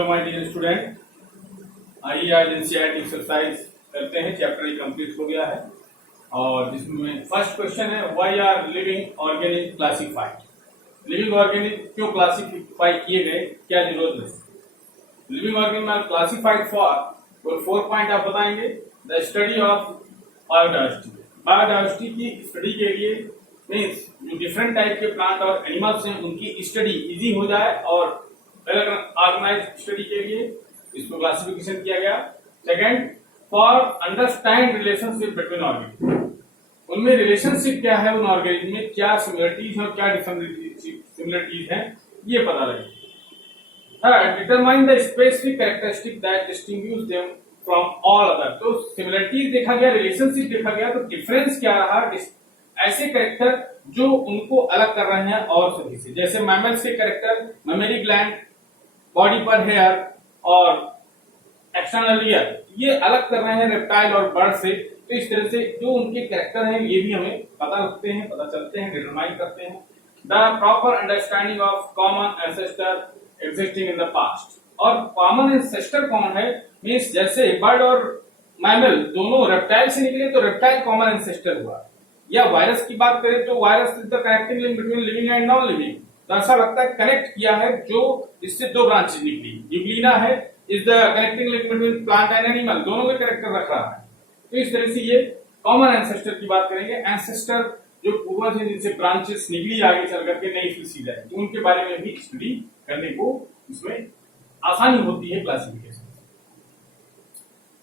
Hello my dear student, आइए आज NCERT exercise करते हैं। चैप्टर कंप्लीट हो गया है और जिसमें फर्स्ट क्वेश्चन है, why are living organic classified. Living organic क्यों क्लासिफाई किए गए, क्या जरूरत है। Living organic classified for 4 point आप बताएंगे। The study of biodiversity, biodiversity की स्टडी के लिए मीन्स जो डिफरेंट टाइप के प्लांट और एनिमल्स हैं उनकी स्टडी इजी हो जाए और अलग ऑर्गेनाइज स्टडी के लिए इसको क्लासिफिकेशन किया गया। Second, for understand relationship between organism, उनमें रिलेशनशिप क्या है, उन ऑर्गेनिज्म में क्या सिमिलरिटीज है और क्या सिमिलरिटीज है ये पता लगे। Third, determine the specific characteristic that distinguish them from all other. तो सिमिलरिटीज देखा गया, रिलेशनशिप देखा गया, तो डिफरेंस क्या रहा, ऐसे कैरेक्टर जो उनको अलग कर रहे हैं और सभी से। जैसे मैमल्स के कैरेक्टर, मेमोरी ग्लैंड, बॉडी पर हेयर और एक्सटर्नल ईयर, ये अलग कर रहे हैं रेप्टाइल और बर्ड से। तो इस तरह से जो उनके कैरेक्टर हैं ये भी हमें पता लगते हैं, पता चलते हैं, डिटरमाइन करते हैं। The proper understanding of common ancestor existing in the past. और कॉमन एंसेस्टर कौन है, मीन्स जैसे बर्ड और मैमल दोनों रेप्टाइल से निकले तो रेप्टाइल कॉमन एंसेस्टर हुआ। या वायरस की बात करें तो virus is the connecting link between living and non living. तो ऐसा लगता है कनेक्ट किया है, जो इससे दो ब्रांचेज निकली। यूग्लिना है is the connecting link between plant and animal, दोनों के कैरेक्टर रख रहा है। तो इस तरह से ये कॉमन एंसेस्टर की बात करेंगे। एंसेस्टर जो पूर्वज है जिनसे ब्रांचेस निकली आगे चल करके नई स्पीशीज है, तो उनके बारे में भी स्टडी करने को इसमें आसानी होती है classification.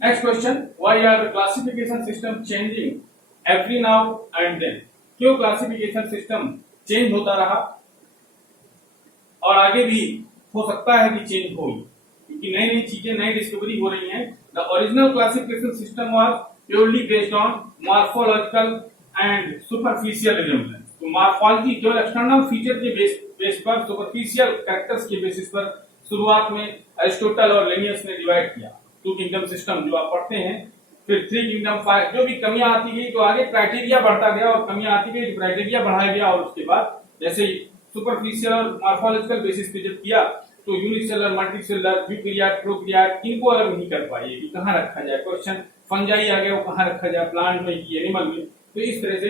Next question, why are the classification system changing every now and then. क्यों क्लासिफिकेशन सिस्टम चेंज होता रहा और आगे भी हो सकता है कि चेंज हो, क्योंकि नई नई चीजें, नई डिस्कवरी हो रही हैं। The original classification system was purely based on morphological and superficial resemblance. तो मॉर्फोलॉजी केवल एक्सटर्नल फीचर के बेस पर, सुपरफिशियल कैरेक्टर्स के बेसिस पर शुरुआत में एरिस्टोटल और लिनियस ने डिवाइड किया। 2 किंगडम सिस्टम जो आप पढ़ते हैं, फिर 3 किंगडम 5, जो भी कमियां आती गई तो आगे क्राइटेरिया बढ़ता गया और कमियां आती गई तो क्राइटेरिया बढ़ाया गया। और उसके बाद जैसे सुपरफिशियल और मॉर्फोलॉजिकल बेसिस पे जब किया तो यूनिसेलुलर, मल्टीसेलुलर, यूकैरियोट, प्रोकैरियोट इनको अलग नहीं कर पाए कि कहां रखा जाए। क्वेश्चन फंजाई आ गया, वो कहां रखा जाए, प्लांट में कि एनिमल में। तो इस तरह से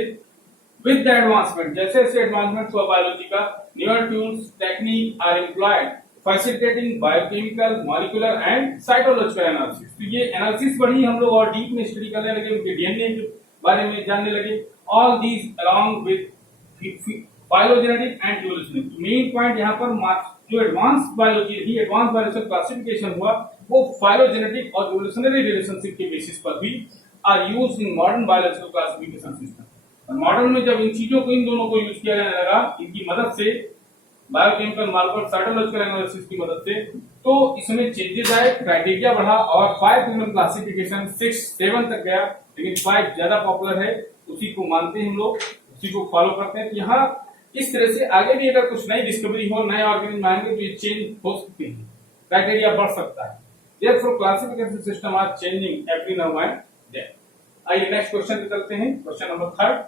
विद द एडवांसमेंट, जैसे जैसे एडवांसमेंट हुआ बायोलॉजी का, newer tools technique are employed facilitating biochemical, molecular and cytological analysis. तो ये एनालिसिस बढ़ी, हम लोग और डीप में स्टडी करने लगे, उनके डीएनए के बारे में जानने लगे। All these along with biogenetic and evolutionary. Main point यहाँ पर जो एडवांस बायोलॉजी थी, एडवांस बायोलॉजिकल क्लासिफिकेशन हुआ, वो फाइलोजेनेटिक और इवोल्यूशनरी रिलेशनशिप के बेसिस पर भी are used in modern biological classification system. Modern में जब इन चीजों को, इन दोनों को यूज किया जाने लगा, इनकी मदद से, बायोकेमिकल, मॉलिक्यूलर, साइटोलॉजिकल एनालिसिस की मदद से, तो इसमें चेंजेस आए, क्राइटेरिया बढ़ा और 5 किंगडम क्लासिफिकेशन 6, 7 तक गया। लेकिन 5 ज्यादा पॉपुलर है, उसी को मानते हैं हम लोग, उसी को फॉलो करते हैं। यहाँ इस तरह से आगे भी अगर कुछ नई डिस्कवरी हो, नए ऑर्गेनिज्म आएंगे तो ये चेंज हो सकते हैं, क्राइटेरिया बढ़ सकता है। Therefore classification system are changing every now and then. आइए नेक्स्ट क्वेश्चन पे चलते हैं। Question number 3।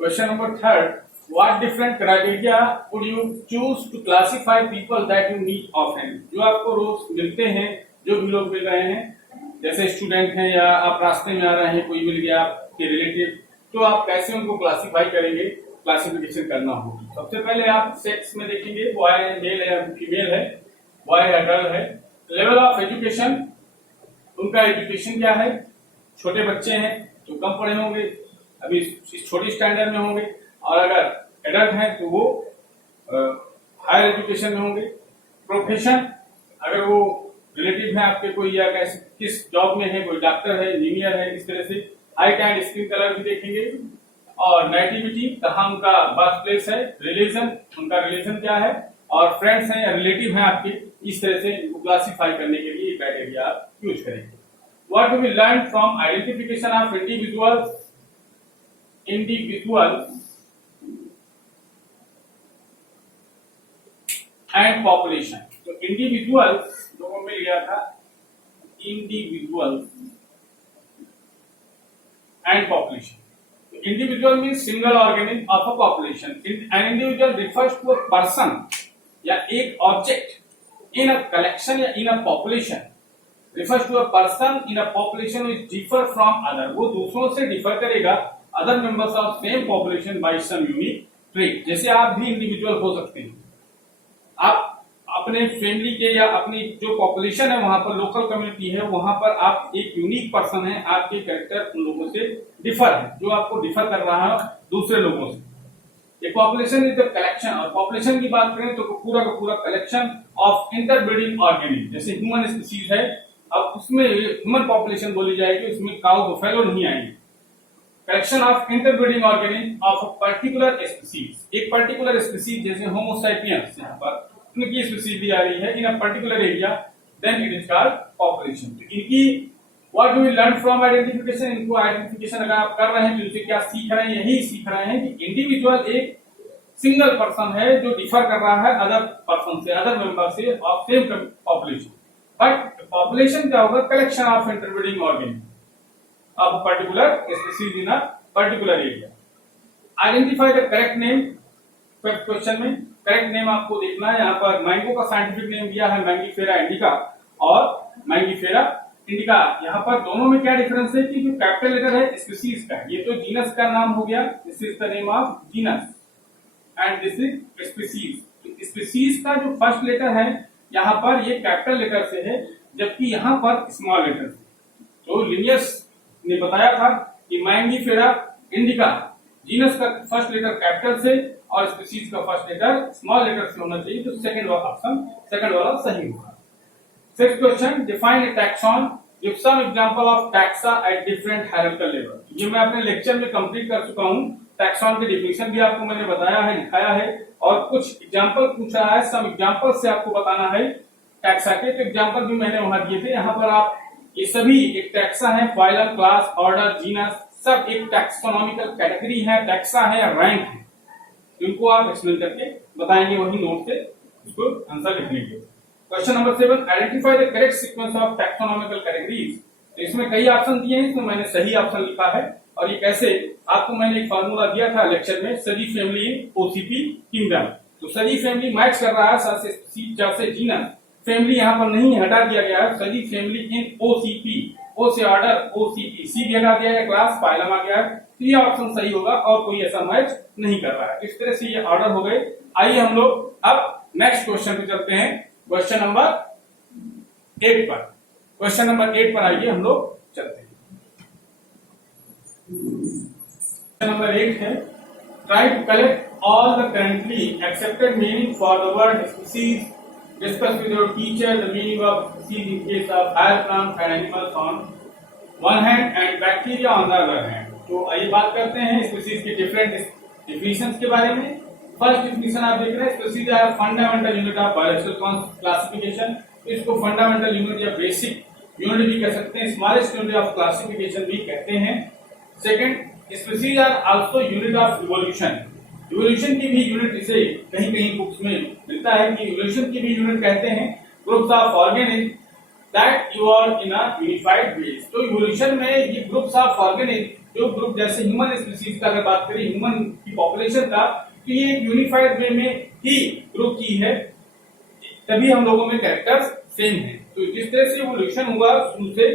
Question number 3, what different criteria would you choose to classify people that you meet often? जो आपको रोज मिलते हैं, जो भी लोग मिल रहे हैं, जैसे स्टूडेंट हैं या आप रास्ते में आ रहे हैं, कोई मिल गया आपके रिलेटिव, तो आप कैसे उनको क्लासिफाई करेंगे, क्लासिफिकेशन करना होगी। सबसे पहले आप सेक्स में देखेंगे, बॉय है, मेल है, फीमेल है, बॉय है, गर्ल है। लेवल ऑफ एजुकेशन, उनका एजुकेशन क्या है। छोटे बच्चे हैं तो कम पढ़े होंगे, अभी इस छोटी स्टैंडर्ड में होंगे, और अगर एडल्ट हैं तो वो हायर एजुकेशन में होंगे। प्रोफेशन, अगर वो रिलेटिव है आपके कोई, या किस जॉब में है, कोई डॉक्टर है, इंजीनियर है, इस तरह से। हाइट एंड स्किन कलर भी देखेंगे, और नेटिविटी, कहाँ उनका बर्थ प्लेस है, रिलीजन, उनका रिलीजन क्या है, और फ्रेंड्स हैं या रिलेटिव हैं आपके। इस तरह से इनको क्लासिफाई करने के लिए क्राइटेरिया आप यूज करेंगे। What do we learn from identification of individuals and population. तो इंडिविजुअल्स लोगों में लिया था, individuals and population. Individual means single organism of a population. An individual refers to a person या एक ऑब्जेक्ट, इन अ कलेक्शन या in a population refers to a person in a population which differ from other, वो दूसरों से differ करेगा other members of same population by some unique trait. जैसे आप भी इंडिविजुअल हो सकते हैं, आप अपने फैमिली के या अपनी जो पॉपुलेशन है वहां पर लोकल कम्युनिटी है वहां पर आप एक यूनिक पर्सन है, आपके कैरेक्टर उन लोगों से डिफर है, जो आपको डिफर कर रहा है दूसरे लोगों से। ये पॉपुलेशन इज द कलेक्शन, और पॉपुलेशन की बात करें तो पूरा का पूरा कलेक्शन ऑफ इंटरब्रीडिंग ऑर्गेनिज्म। जैसे ह्यूमन स्पीसीज है, अब उसमें ह्यूमन पॉपुलेशन बोली जाएगी, उसमें काउ बफेलो नहीं आएंगे। Collection of interbreeding organism of a particular species, एक पर्टिकुलर स्पीसीज जैसे होमो सैपियंस, यहाँ पर उनकी स्पीसीज दी आ रही है in a particular area, then it is called population. तो इनकी what do we learn from identification, इनको आइडेंटिफिकेशन अगर आप कर रहे हैं तो इनसे क्या सीख रहे हैं, यही सीख रहे हैं कि इंडिविजुअल एक सिंगल पर्सन है जो डिफर कर रहा है अदर पर्सन से, अदर मेंबर से of same population. But population क्या होगा, collection of interbreeding organism of particular species in a particular area. Identify the correct name, question में करेक्ट नेम आपको देखना है। यहाँ पर मैंगो का साइंटिफिक नेम दिया है मैंगीफेरा इंडिका और मैंगीफेरा इंडिका। यहाँ पर दोनों में क्या डिफरेंस है कि जो कैपिटल लेटर है स्पीसीज का, ये तो जीनस का नाम हो गया, this is the name of genus and this is species. Species का जो फर्स्ट लेटर है यहाँ पर ये कैपिटल लेटर से है, जबकि यहाँ पर स्मॉल लेटर से। तो लिनियस ने बताया था कि मैंगीफेरा इंडिका जीनस का फर्स्ट लेटर कैपिटल से और स्पीसीज का फर्स्ट लेटर स्मॉल लेटर से होना चाहिए, तो सेकंड वाला ऑप्शन, सेकंड वाला सही होगा। Sixth question, define a taxon, give some example of taxa at different hierarchical level. ये मैं अपने लेक्चर में कंप्लीट कर चुका हूं, टैक्सॉन की डिफिनेशन भी आपको मैंने बताया है, दिखाया है, और कुछ एग्जांपल पूछा है, सम एग्जांपल से आपको बताना है टैक्सा के, तो एग्जांपल भी मैंने वहां दिए थे। यहाँ पर आप ये सभी एक टैक्सा है, फाइलम, क्लास, ऑर्डर, जीनस, सब एक टैक्सोनॉमिकल कैटेगरी है, टैक्सा है, रैंक है, इनको आप एक्सप्लेन करके बताएंगे वही नोट से, उसको आंसर लिख लीजिए। Question number 7, identify the correct sequence of taxonomical categories. तो इसमें कई ऑप्शन दिए हैं, इसमें मैंने सही ऑप्शन लिखा है, और ये कैसे, आपको मैंने एक फार्मूला दिया था लेक्चर में, सजी फैमिली इन ओसीपी किंगडम। तो सजी फैमिली मैच कर रहा है से जीनस, फैमिली यहाँ पर नहीं हटा दिया गया है, सजी फैमिली इन ओसीपी, ओ से ऑर्डर, ओसीपी, सी भी हटा दिया है, क्लास, फाइलम आ गया है, तो ये ऑप्शन सही होगा और कोई ऐसा मैच नहीं कर रहा है। इस तरह से ये ऑर्डर हो गए। आइए हम लोग अब नेक्स्ट क्वेश्चन पे चलते हैं, क्वेश्चन नंबर 8 पर। क्वेश्चन नंबर 8 पर आइए हम लोग चलते हैं। क्वेश्चन नंबर 8 है, try to collect all the currently accepted meaning for the word species, discuss with your teacher the meaning of species in case of higher plants and animals on one hand and bacteria on the other hand. तो आइए बात करते हैं species के different definitions के बारे में। First definition आप देख रहे हैं, species are fundamental unit of biological classification. इसको फंडामेंटल यूनिट या बेसिक यूनिट भी कह सकते हैं, स्मॉलेस्ट यूनिट ऑफ क्लासिफिकेशन भी कहते हैं। Second, species are also unit of evolution. Evolution की भी यूनिट इसे कहीं कहीं बुक्स में मिलता है कि इवोल्यूशन की भी यूनिट कहते हैं। Groups of organism that evolve in a unified way. तो इवोल्यूशन में ये ग्रुप्स ऑफ ऑर्गेनिज्म, जो ग्रुप जैसे ह्यूमन स्पीसीज का अगर बात करें, ह्यूमन की पॉपुलेशन का, तो ये एक यूनिफाइड वे में ही ग्रुप की है, तभी हम लोगों में कैरेक्टर्स सेम है। तो जिस तरह से इवोल्यूशन हुआ उनसे,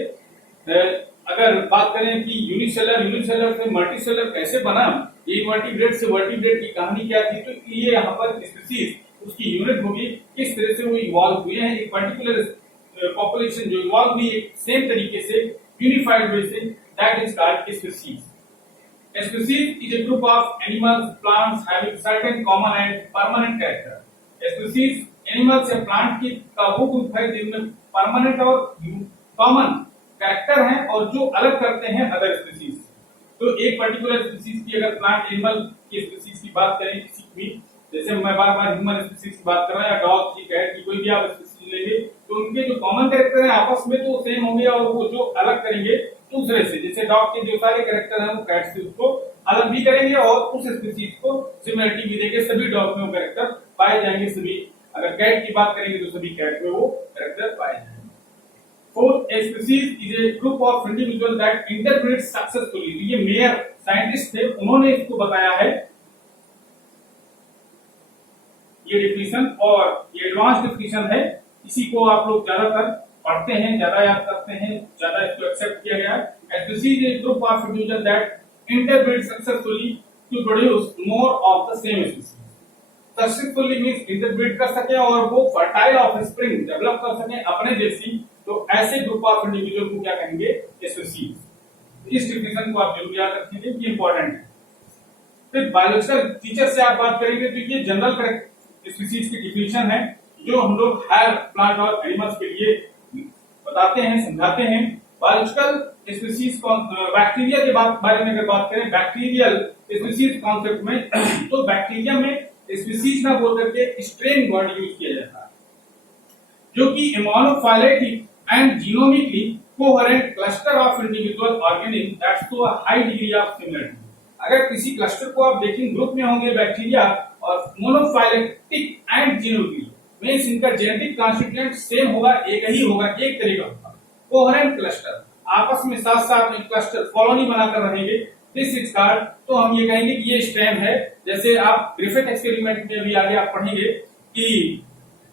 अगर बात करें कि यूनिसेलर से मल्टीसेलर कैसे बना, इनवर्टिब्रेट से वर्टिब्रेट की कहानी क्या थी, तो ये यहाँ पर स्पीसीज उसकी यूनिट होगी, किस तरह से वो इवॉल्व हुए हैं, एक पर्टिकुलर पॉपुलेशन जो इवॉल्व हुई एक सेम तरीके से यूनिफाइड वे से, that is called species. A species is a group of animals, plants having certain common and permanent character. A species animals या plant की का वो ग्रुप है जिनमें परमानेंट और कॉमन कैरेक्टर हैं और जो अलग करते हैं अदर स्पीसीज। तो एक पर्टिकुलर स्पीसीज की अगर प्लांट एनिमल की स्पीसीज की बात करें, किसी भी, जैसे मैं बार बार ह्यूमन स्पीसीज की बात कर रहा हूँ, या डॉग की, कैट की, कोई भी आप स्पीसीज लेंगे तो उनके जो कॉमन कैरेक्टर है आपस में तो सेम होंगे, और वो जो अलग करेंगे दूसरे से, जैसे डॉग के जो सारे कैरेक्टर हैं वो कैट से उसको अलग भी करेंगे और उस स्पीसीज को सिमिलरिटी भी देंगे। सभी डॉग में वो कैरेक्टर पाए जाएंगे, सभी, अगर कैट की बात करेंगे तो सभी कैट में वो कैरेक्टर पाए जाएंगे। Fourth, a species is a group of individual that interbreed successfully. ये मेयर साइंटिस्ट थे, उन्होंने इसको बताया है ये डिफिनेशन, और ये एडवांस डिफिनेशन है इसी को आप लोग ज्यादातर पढ़ते हैं, ज्यादा याद करते हैं, ज्यादा इसको एक्सेप्ट किया गया है। Species is group of individual that interbreed successfully to produce more of the same species. Successfully means interbreed कर सके और वो फर्टाइल ऑफस्प्रिंग डेवलप कर सके अपने जैसी, तो ऐसे ग्रुप ऑफ इंडिविजुअल को क्या कहेंगे? स्पीसीज। इस डिफिनेशन को आप जरूर याद रखेंगे, ये इंपॉर्टेंट है। फिर बायोलॉजिकल टीचर से आप बात करेंगे तो ये जनरल स्पीसीज की डिफिनेशन है जो हम लोग हर प्लांट और एनिमल्स के लिए बताते हैं, समझाते हैं। बायोलॉजिकल स्पीसीज बैक्टीरिया के बारे में अगर बात करें, बैक्टीरियल स्पीसीज कॉन्सेप्ट में तो बैक्टीरिया में स्पीसीज ना बोल करके स्ट्रेन वर्ड यूज किया जाता है, जो कि monophyletic and genomically coherent cluster of individual organism that's to a high degree of similarity. अगर किसी क्लस्टर को आप देखेंगे, ग्रुप में होंगे बैक्टीरिया और मोनोफाइलेटिक एंड जीनोमिकली मींस इनका जेनेटिक कॉन्स्टिट्यूएंट सेम होगा, एक ही होगा, एक तरीका होगा। कोहेरेंट क्लस्टर आपस में साथ साथ में क्लस्टर कॉलोनी बनाकर रहेंगे, दिस इज कॉल्ड, तो हम ये कहेंगे कि ये स्ट्रैंड है। जैसे आप ग्रिफिथ एक्सपेरिमेंट में भी आगे आप पढ़ेंगे कि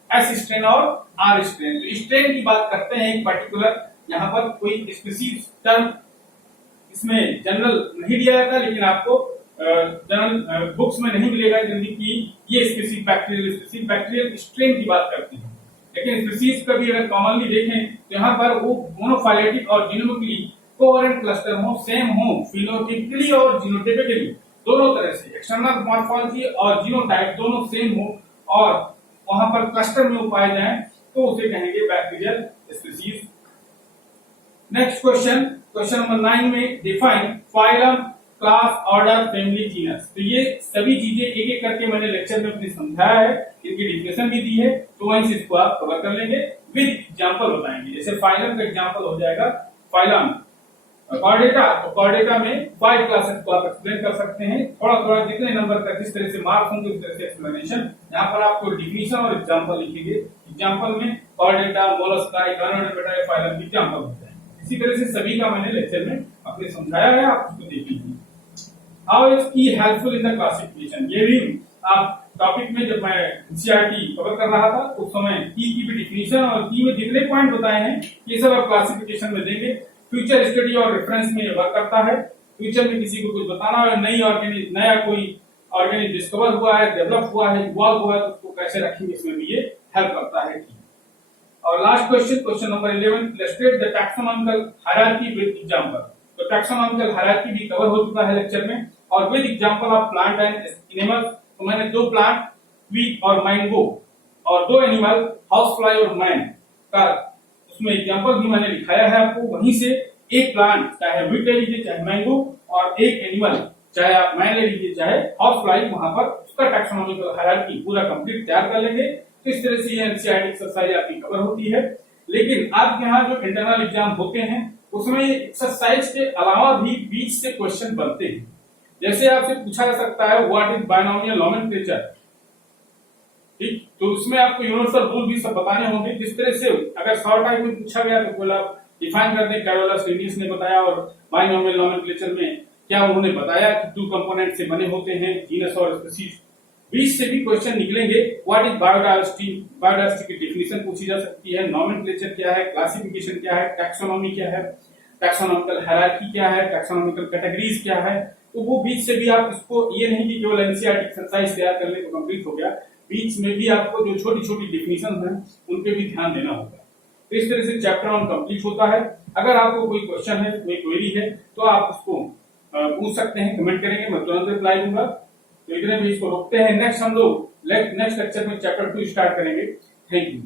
एस स्ट्रेन और आर स्ट्रेन। तो स्ट्रेन की बात करते हैं एक पर्टिकुलर, यहाँ पर कोई स्पीसीज टर्म इसमें जनरल नहीं दिया जाता, लेकिन आपको जनरल बुक्स में नहीं मिलेगा जल्दी कि ये स्पीसीज बैक्टीरियल स्ट्रेन की बात करते हैं। लेकिन स्पीसीज का भी अगर कॉमनली देखें तो यहाँ पर वो मोनोफाइलेटिक और जीनोमिकली कोहेरेंट क्लस्टर हो, सेम हो फिनोटाइपिकली और जीनोटाइपिकली, दोनों तरह से एक्सटर्नल मॉर्फोलॉजी और जीनोटाइप दोनों सेम हो और वहां पर क्लस्टर में वो पाए जाएं, तो उसे कहेंगे bacterial species. Next question, question number 9 में define phylum, class, order, family, genus. तो ये सभी चीजें एक एक करके मैंने लेक्चर में अपने समझाया है, इनकी डिफिनेशन भी दी है, तो वहीं से इसको आप कवर कर लेंगे, विद एग्जांपल बताएंगे। जैसे फाइलम का एग्जांपल हो जाएगा फाइलम कॉर्डेटा, तो कॉर्डेटा में 5 क्लासेस को आप एक्सप्लेन कर सकते हैं, थोड़ा थोड़ा जितने नंबर का जिस तरह से मार्क्स होंगे उस तरह से एक्सप्लेनेशन। यहाँ पर आपको डिफिनेशन और एग्जांपल लिखेंगे, एग्जांपल में कॉर्डेटा, मोलस्का, इकोनोडेर्मेटा, फाइलम के एग्जांपल होते हैं। इसी तरह से सभी का मैंने लेक्चर में अपने समझाया है, आप उसको देख लीजिए। हाउ इज की हेल्पफुल इन द क्लासिफिकेशन, ये भी आप टॉपिक में जब मैं एनसीईआरटी कवर कर रहा था उस समय की भी डिफिनेशन और की में जितने पॉइंट बताए हैं ये सब आप क्लासिफिकेशन में देंगे। फ्यूचर स्टडी और रेफरेंस में वर्क करता है, फ्यूचर में किसी को कुछ बताना है, नया कोई ऑर्गेनिज्म डिस्कवर हुआ है, डेवलप हुआ है, इवॉल्व हुआ है, तो उसको कैसे रखेंगे, इसमें भी ये हेल्प करता है। और last question, question number 11, illustrate the taxonomical hierarchy with example. तो टैक्सोनॉमिकल हायरार्की भी कवर हो चुका है लेक्चर में, और with example of plant and animals. तो मैंने 2 प्लांट वीट और मैंगो और 2 एनिमल हाउस फ्लाई और मैन का उसमें एग्जांपल भी मैंने लिखाया है आपको। वहीं से एक प्लांट चाहे वीट ले लीजिए चाहे मैंगो, और एक एनिमल चाहे आप मैन ले लीजिए चाहे हाउस फ्लाई, वहां पर उसका टैक्सोनॉमिकल हायरार्की पूरा कंप्लीट तैयार कर लेंगे। तो इस तरह से ये एनसीईआरटी एक्सरसाइज आपकी कवर होती है। लेकिन आपके यहाँ जो इंटरनल एग्जाम होते हैं उसमें एक्सरसाइज के अलावा भी बीच से क्वेश्चन बनते हैं। जैसे आपसे पूछा जा सकता है व्हाट इज बायनोमियल नोमेनक्लेचर, ठीक, तो उसमें आपको यूनिवर्सल रूल भी सब बताने होंगे। जिस तरह से अगर शॉर्ट टाइप में पूछा गया तो पहले आप डिफाइन कर दें, कैरोलस लिनियस ने बताया, और बायनोमियल नोमेनक्लेचर में क्या उन्होंने बताया कि 2 कंपोनेंट से बने होते हैं, जीनस और स्पीसीज। बीच से भी क्वेश्चन निकलेंगे। व्हाट इज बायोडायवर्सिटी, बायोडायवर्सिटी की डेफिनेशन पूछी जा सकती है, नोमेनक्लेचर क्या है, क्लासिफिकेशन क्या है, टैक्सोनॉमी क्या है, टैक्सोनॉमिकल हायरार्की क्या है, टैक्सोनॉमिकल कैटेगरीज क्या है। तो वो बीच से भी आप इसको, ये नहीं कि केवल एनसीईआरटी एक्सरसाइज तैयार कर ले तो कंप्लीट हो गया, बीच में भी आपको जो छोटी छोटी डेफिनेशन है उन पे भी ध्यान देना होगा। तो इस तरह से चैप्टर 1 कंप्लीट होता है। अगर आपको कोई क्वेश्चन है, कोई क्वेरी है, तो आप उसको पूछ सकते हैं, कमेंट करेंगे, मैं तुरंत रिप्लाई दूंगा। तो इतने भी इसको रोकते हैं। नेक्स्ट हम लोग नेक्स्ट लेक्चर में चैप्टर 2 स्टार्ट करेंगे। Thank you.